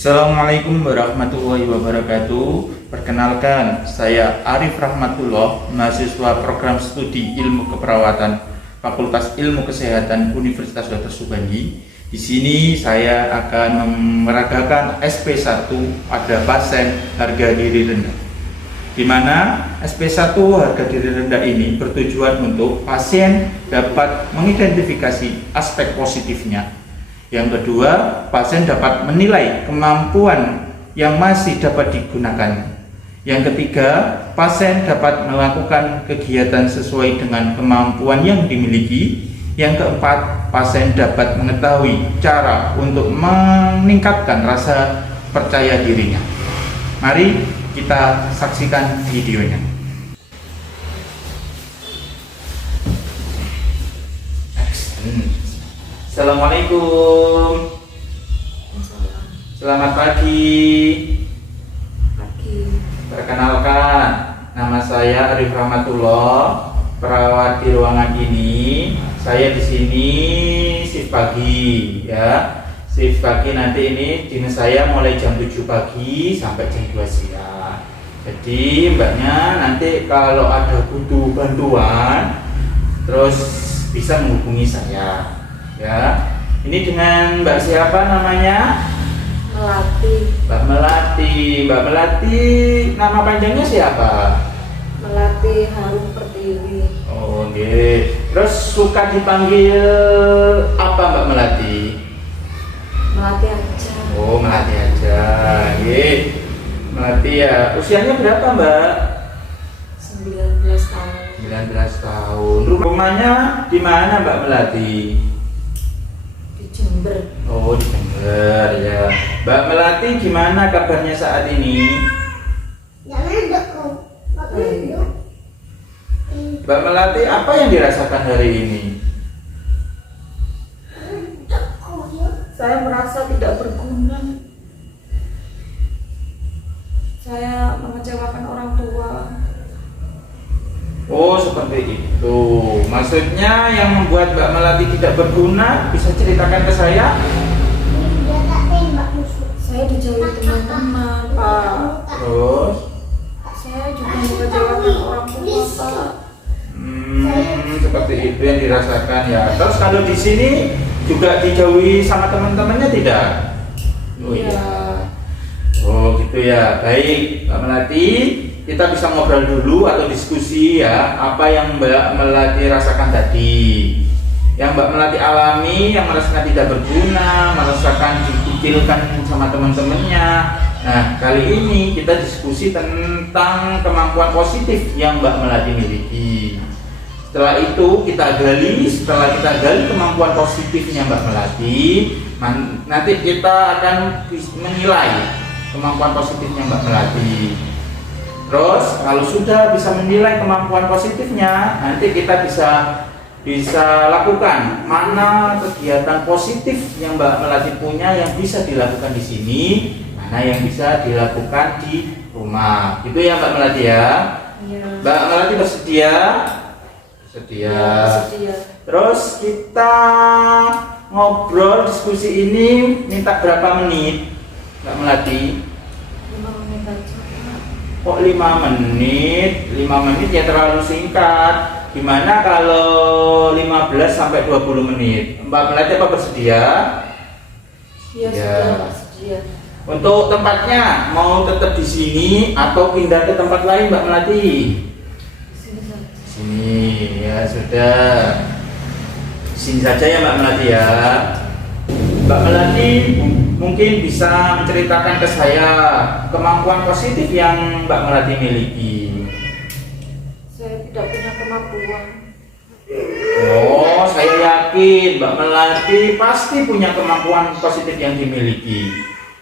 Assalamualaikum warahmatullahi wabarakatuh. Perkenalkan, saya Arif Rahmatullah, mahasiswa program studi Ilmu Keperawatan Fakultas Ilmu Kesehatan Universitas Dr. Subandi. Di sini saya akan memeragakan SP1 pada pasien harga diri rendah. Di mana SP1 harga diri rendah ini bertujuan untuk pasien dapat mengidentifikasi aspek positifnya. Yang kedua, pasien dapat menilai kemampuan yang masih dapat digunakan. Yang ketiga, pasien dapat melakukan kegiatan sesuai dengan kemampuan yang dimiliki. Yang keempat, pasien dapat mengetahui cara untuk meningkatkan rasa percaya dirinya. Mari kita saksikan videonya. Assalamualaikum. Selamat pagi. Perkenalkan, nama saya Arif Rahmatullah, perawat di ruangan ini. Saya di sini shift pagi, ya. Shift pagi nanti ini dinas saya mulai jam 7 pagi sampai jam 2 siang. Jadi mbaknya nanti kalau ada butuh bantuan, terus bisa menghubungi saya. Ya, ini dengan Mbak siapa namanya? Melati. Mbak Melati. Mbak Melati, nama panjangnya siapa? Melati Harum Pertiwi. Oh, nggih. Terus suka dipanggil apa Mbak Melati? Melati aja. Oh, Melati aja. Nggih. Melati ya. Usianya berapa, Mbak? 19 tahun. 19 tahun. Rumahnya di mana Mbak Melati? Di Jember. Oh, di Jember ya. Mbak Melati gimana kabarnya saat ini? Mbak Melati, apa yang dirasakan hari ini? Saya merasa tidak berguna. Saya mengecewakan orang tua. Oh, seperti itu. Maksudnya yang membuat Mbak Melati tidak berguna, bisa ceritakan ke saya? Saya dijauhi teman-teman, Pak. Terus? Saya juga mengecewakan orang tua, Pak. Seperti itu yang dirasakan ya. Terus kalau di sini juga dijauhi sama teman-temannya tidak? Oh iya. Oh gitu ya. Baik, Mbak Melati, kita bisa ngobrol dulu atau diskusi ya. Apa yang Mbak Melati rasakan tadi? Yang Mbak Melati alami, yang merasakan tidak berguna, merasakan dikucilkan sama teman-temannya. Nah, kali ini kita diskusi tentang kemampuan positif yang Mbak Melati miliki. Setelah itu setelah kita gali kemampuan positifnya Mbak Melati, nanti kita akan menilai kemampuan positifnya Mbak Melati. Terus kalau sudah bisa menilai kemampuan positifnya, nanti kita bisa lakukan mana kegiatan positif yang Mbak Melati punya yang bisa dilakukan di sini, mana yang bisa dilakukan di rumah. Gitu ya Mbak Melati ya. Iya. Mbak Melati bersedia? Sedia. Terus kita ngobrol diskusi ini minta berapa menit Mbak Melati? 5 menit aja, Pak. Kok 5 menit? 5 menit ya terlalu singkat. Gimana kalau 15 sampai 20 menit? Mbak Melati apa bersedia? Iya, Ya. sudah, Pak, sedia. Untuk tempatnya mau tetap di sini atau pindah ke tempat lain Mbak Melati? Di sini saja. Sini ya sudah. Sini saja ya Mbak Melati ya. Mbak Melati mungkin bisa menceritakan ke saya kemampuan positif yang Mbak Melati miliki. Saya tidak punya kemampuan. Oh, saya yakin Mbak Melati pasti punya kemampuan positif yang dimiliki.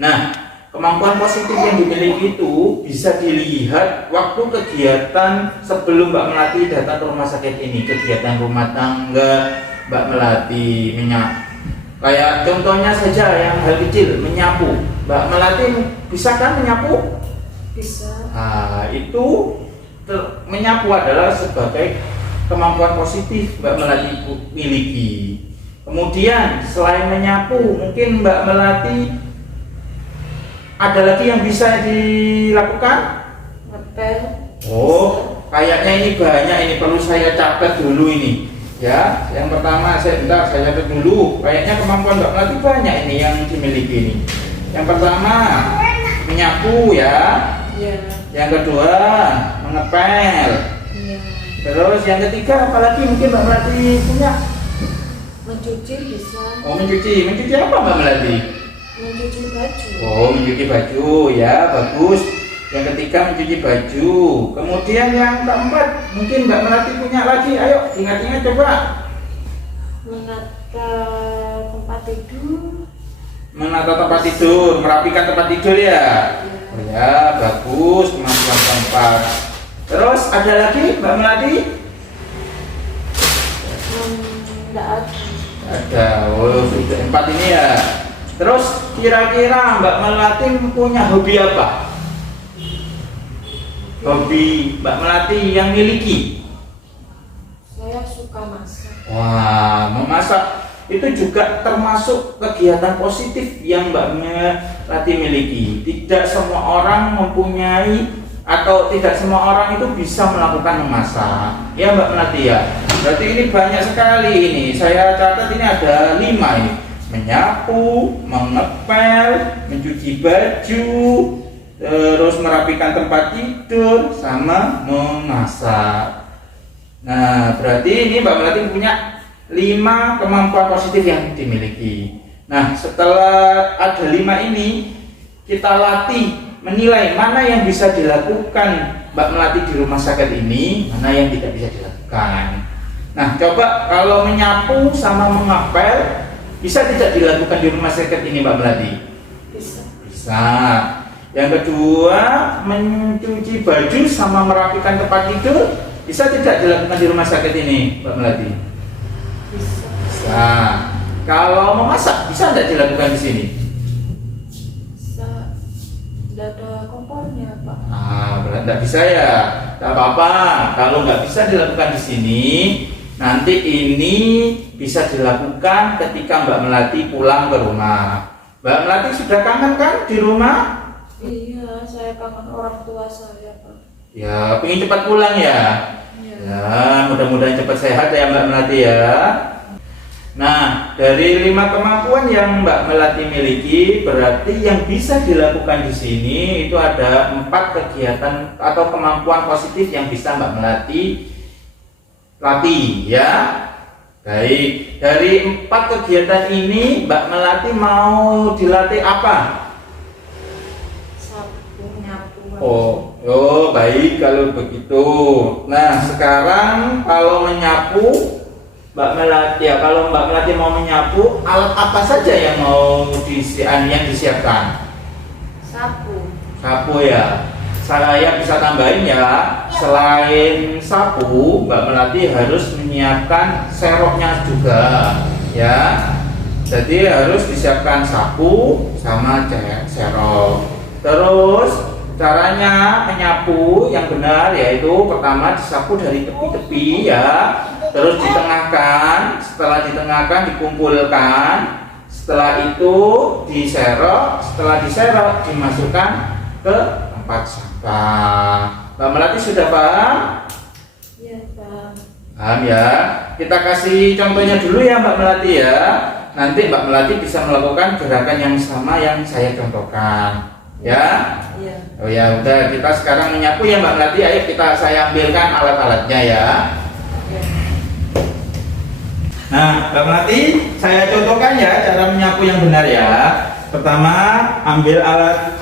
Nah, kemampuan positif yang dimiliki itu bisa dilihat waktu kegiatan sebelum Mbak Melati datang ke rumah sakit ini, kegiatan rumah tangga Mbak Melati kayak contohnya saja yang hal kecil, menyapu. Mbak Melati bisa kan menyapu? Bisa. Nah, itu menyapu adalah sebagai kemampuan positif Mbak Melati miliki. Kemudian selain menyapu, mungkin Mbak Melati ada lagi yang bisa dilakukan? Ngepel. Oh, kayaknya ini banyak, ini perlu saya catat dulu ini. Ya, yang pertama saya catat dulu. Kayaknya kemampuan Mbak Melati banyak ini yang dimiliki ini. Yang pertama menyapu ya. Iya. Yang kedua mengepel. Iya. Terus yang ketiga apalagi mungkin Mbak Melati punya? Mencuci bisa. Oh, mencuci apa Mbak Melati? Mencuci baju. Oh, mencuci baju ya, bagus. Yang ketiga mencuci baju. Kemudian yang keempat mungkin Mbak Melati punya lagi. Ayo ingat-ingat coba. Menata tempat tidur. Menata tempat tidur, merapikan tempat tidur ya. Oh ya, bagus, kemampuan tempat. Terus ada lagi Mbak Melati? Enggak ada. Ada. Oh, sudah 4 ini ya. Terus kira-kira Mbak Melati punya hobi apa? Hobi Mbak Melati yang miliki? Saya suka masak. Wah, memasak itu juga termasuk kegiatan positif yang Mbak Melati miliki. Tidak semua orang mempunyai atau tidak semua orang itu bisa melakukan memasak. Ya Mbak Melati ya. Berarti ini banyak sekali ini. Saya catat ini ada 5 ini. Menyapu, mengepel, mencuci baju, terus merapikan tempat tidur, sama memasak. Nah, berarti ini Mbak Melati punya 5 kemampuan positif yang dimiliki. Nah, setelah ada 5 ini, kita latih menilai mana yang bisa dilakukan Mbak Melati di rumah sakit ini, mana yang tidak bisa dilakukan. Nah, coba kalau menyapu sama mengepel bisa tidak dilakukan di rumah sakit ini Mbak Melati? Bisa. Bisa. Yang kedua, mencuci baju sama merapikan tempat tidur bisa tidak dilakukan di rumah sakit ini Mbak Melati? Bisa. Bisa. Kalau memasak bisa tidak dilakukan di sini? Bisa. Tidak ada kompornya, Pak. Berat tidak bisa ya. Tidak apa-apa. Kalau nggak bisa dilakukan di sini, nanti ini bisa dilakukan ketika Mbak Melati pulang ke rumah. Mbak Melati sudah kangen kan di rumah? Iya, saya kangen orang tua saya, Pak. Ya, pengen cepat pulang ya. Iya. Ya, mudah-mudahan cepat sehat ya Mbak Melati ya. Nah, dari 5 kemampuan yang Mbak Melati miliki, berarti yang bisa dilakukan di sini itu ada 4 kegiatan atau kemampuan positif yang bisa Mbak Melati latih ya. Baik, dari 4 kegiatan ini Mbak Melati mau dilatih apa? Sapu, nyapu. Oh, baik kalau begitu. Nah, sekarang kalau menyapu Mbak Melati ya, kalau Mbak Melati mau menyapu, alat apa saja yang mau disiapkan? Sapu. Sapu ya. Saya bisa tambahin ya, selain sapu, Mbak Melati harus menyiapkan seroknya juga ya. Jadi harus disiapkan sapu sama serok. Terus caranya menyapu yang benar yaitu pertama disapu dari tepi-tepi ya, terus ditengahkan, setelah ditengahkan dikumpulkan, setelah itu diserok, setelah diserok dimasukkan ke tempat sampah. Mbak Melati sudah paham? Iya, Pak. Paham ya. Kita kasih contohnya dulu ya Mbak Melati ya. Nanti Mbak Melati bisa melakukan gerakan yang sama yang saya contohkan. Ya. Iya. Oh ya, udah kita sekarang menyapu ya Mbak Melati. Ayo saya ambilkan alat-alatnya ya. Iya. Nah, Mbak Melati, saya contohkan ya cara menyapu yang benar ya. Pertama, ambil alat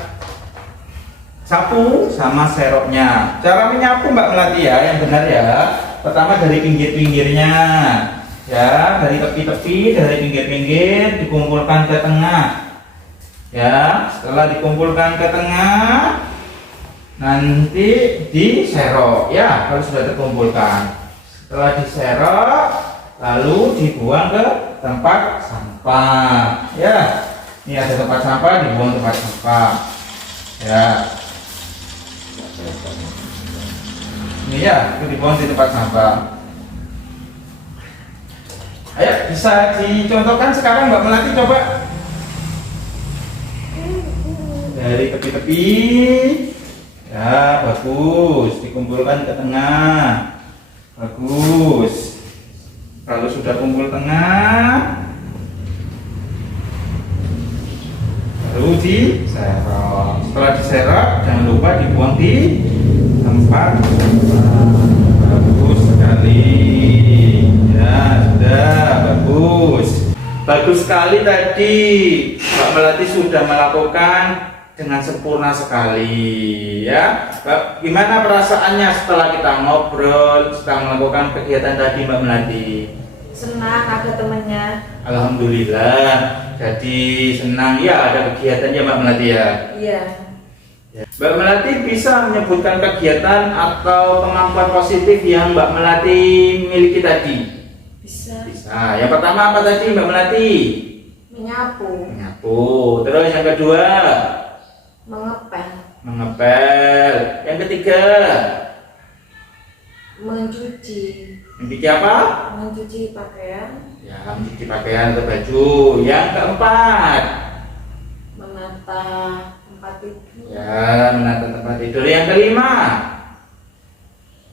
sapu sama seroknya. Cara menyapu Mbak Melati ya yang benar ya. Pertama dari pinggir-pinggirnya. Ya, dari tepi-tepi, dari pinggir-pinggir dikumpulkan ke tengah. Ya, setelah dikumpulkan ke tengah nanti diserok ya kalau sudah terkumpulkan. Setelah diserok lalu dibuang ke tempat sampah ya. Ini ada tempat sampah, dibuang tempat sampah ya. Ini ya, itu dibuang di tempat sampah. Ayo bisa dicontohkan sekarang Mbak Melati coba. Ya, dari tepi-tepi. Ya, bagus. Dikumpulkan ke tengah. Bagus. Kalau sudah kumpul tengah, baru diserok. Setelah diserok, jangan lupa dibuang di tempat. Bagus sekali. Ya, sudah bagus. Bagus sekali tadi Mbak Melati sudah melakukan dengan sempurna sekali ya. Gimana perasaannya setelah kita ngobrol, setelah melakukan kegiatan tadi Mbak Melati? Senang ada temennya. Alhamdulillah. Jadi senang ya ada kegiatannya Mbak Melati ya. Iya. Mbak Melati bisa menyebutkan kegiatan atau kemampuan positif yang Mbak Melati miliki tadi? Bisa. Bisa. Yang pertama apa tadi Mbak Melati? Menyapu. Menyapu. Terus yang kedua? Mengepel. Mengepel. Yang ketiga? Mencuci. Mencuci apa? Mencuci pakaian. Ya, mencuci pakaian atau baju. Yang keempat? Menata tempat tidur. Ya, menata tempat tidur. Yang kelima?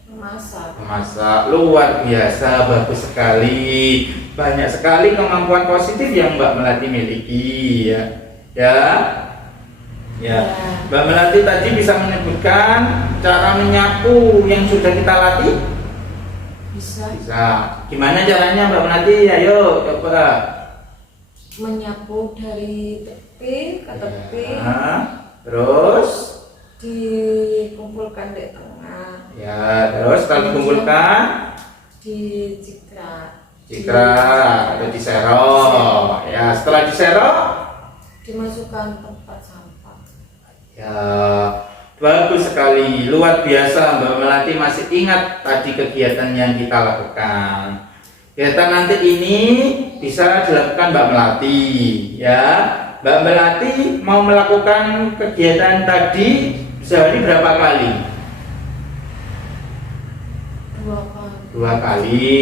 Memasak. Memasak. Luar biasa, bagus sekali. Banyak sekali kemampuan positif yang Mbak Melati miliki ya. Ya. Ya. Mbak Melati tadi bisa menyebutkan cara menyapu yang sudah kita latih? Bisa. Bisa. Gimana caranya Mbak Melati? Ayo coba. Menyapu dari tepi ke tepi. Ya. Terus Dikumpulkan di tengah. ya, terus setelah dikumpulkan Dicikrak. atau diserok. Ya, setelah diserok Dimasukkan tempat sampah. ya, bagus sekali, luar biasa. Mbak Melati masih ingat tadi kegiatan yang kita lakukan. Kegiatan nanti ini bisa dilakukan Mbak Melati ya. Mbak Melati mau melakukan kegiatan tadi sehari berapa kali? 2 kali. 2 kali.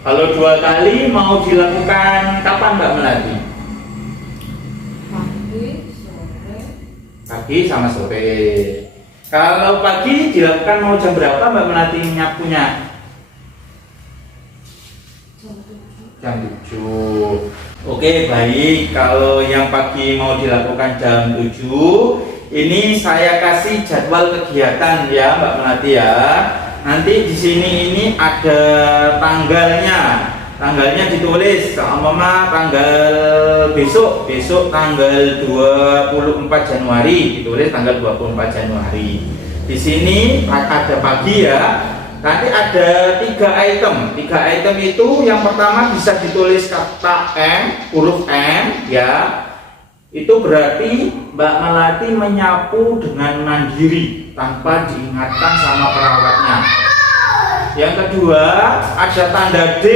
Kalau 2 kali mau dilakukan kapan Mbak Melati? Pagi, sore. Pagi sama sore. Kalau pagi dilakukan mau jam berapa Mbak Melati nyapunya? Jam 7. Jam 7. Oke, baik. Kalau yang pagi mau dilakukan jam 7, ini saya kasih jadwal kegiatan ya Mbak Melati ya. Nanti di sini ini ada tanggalnya. Tanggalnya ditulis, seumpama tanggal besok tanggal 24 Januari, ditulis tanggal 24 Januari. Di sini ada pagi ya. Nanti ada 3 item. 3 item itu yang pertama bisa ditulis kata M, huruf M ya. Itu berarti Mbak Melati menyapu dengan mandiri tanpa diingatkan sama perawatnya. Yang kedua ada tanda D.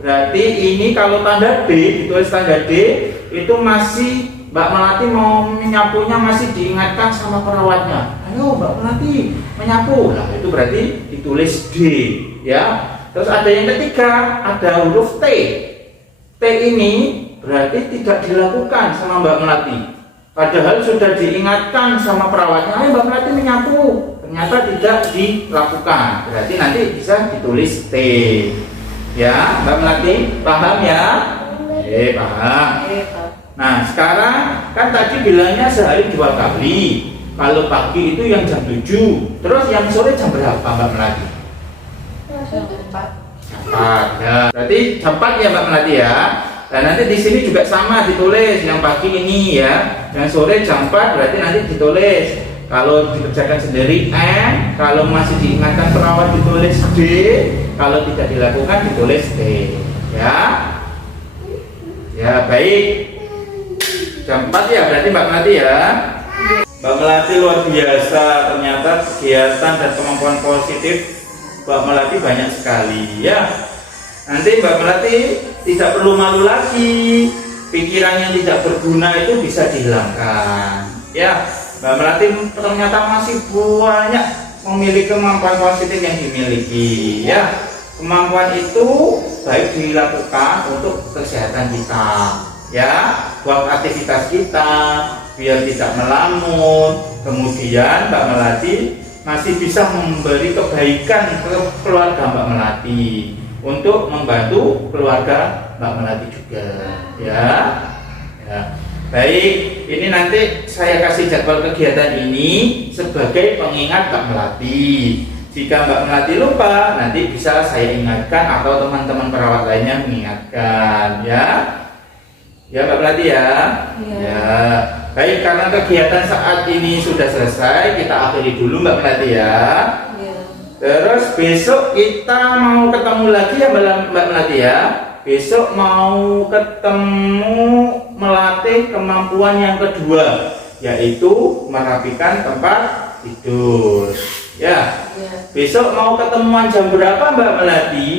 Berarti ini kalau tanda D, ditulis tanda D, itu masih Mbak Melati mau menyapunya masih diingatkan sama perawatnya. Ayo Mbak Melati menyapu. Nah, itu berarti ditulis D ya. Terus ada yang ketiga, ada huruf T. T ini berarti tidak dilakukan sama Mbak Melati. Padahal sudah diingatkan sama perawatnya, ayo Mbak Melati menyapu. Ternyata tidak dilakukan. Berarti nanti bisa ditulis T. Ya, Mbak Melati paham ya? Paham. Nah, sekarang kan tadi bilangnya sehari 2 kali. Kalau pagi itu yang jam 7. Terus yang sore jam berapa Mbak Melati? Jam 4. Jam 4. Ya. Berarti jam 4 ya Mbak Melati ya. Dan nanti di sini juga sama ditulis yang pagi ini ya. Yang sore jam 4 berarti nanti ditulis. Kalau dikerjakan sendiri M, kalau masih diingatkan perawat ditulis D, kalau tidak dilakukan ditulis D. Ya. Ya, baik. Jam 4 ya berarti Mbak Melati ya. Mbak Melati luar biasa, ternyata kegiatan dan kemampuan positif Mbak Melati banyak sekali ya. Nanti Mbak Melati tidak perlu malu lagi. Pikiran yang tidak berguna itu bisa dihilangkan ya. Mbak Melati ternyata masih banyak memiliki kemampuan positif yang dimiliki ya. Kemampuan itu baik dilakukan untuk kesehatan kita ya, buat aktivitas kita biar tidak melamun. Kemudian Mbak Melati masih bisa memberi kebaikan ke keluarga Mbak Melati untuk membantu keluarga Mbak Melati juga, ya. Ya. Baik, ini nanti saya kasih jadwal kegiatan ini sebagai pengingat Mbak Melati. Jika Mbak Melati lupa, nanti bisa saya ingatkan atau teman-teman perawat lainnya mengingatkan, ya. Ya Mbak Melati ya. Ya. Baik, karena kegiatan saat ini sudah selesai, kita akhiri dulu Mbak Melati ya. Terus besok kita mau ketemu lagi ya Mbak Melati ya. Besok mau ketemu melatih kemampuan yang kedua, yaitu merapikan tempat tidur. Ya. Besok mau ketemuan jam berapa Mbak Melati?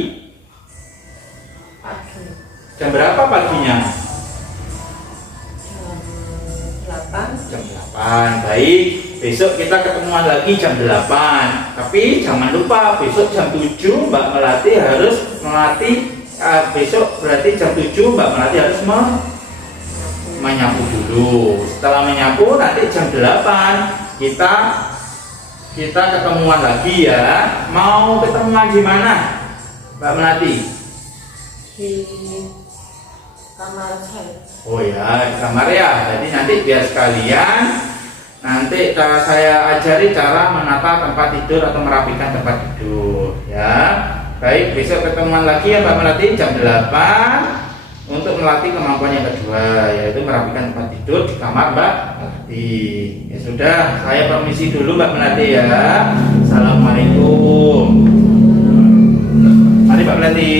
Pagi. Jam berapa paginya? Jam 8. Jam 8. Baik, besok kita ketemuan lagi jam 8. Tapi jangan lupa besok jam 7 Mbak Melati harus melatih. Besok berarti jam 7 Mbak Melati harus menyapu dulu. Setelah menyapu nanti jam 8 kita ketemuan lagi ya. Mau ketemuan di mana Mbak Melati? Di kamar saya. Oh ya, di kamar ya. Jadi nanti biar sekalian nanti saya ajari cara menata tempat tidur atau merapikan tempat tidur ya. Baik, besok ketemuan lagi ya Mbak Melati jam 8 untuk melatih kemampuan yang kedua, yaitu merapikan tempat tidur di kamar Mbak Melati. Ya sudah, saya permisi dulu Mbak Melati ya. Assalamualaikum. Mari Mbak Melati.